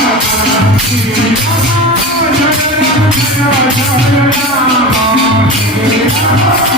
Thank you.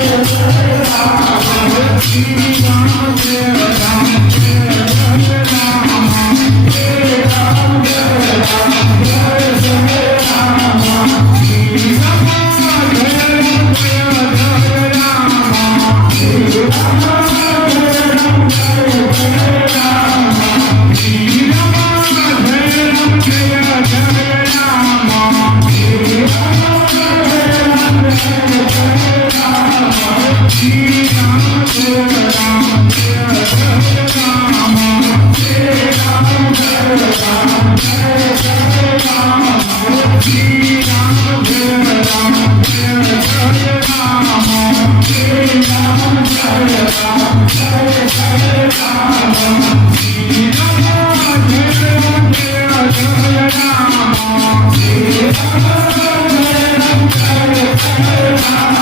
I'm gonna make it.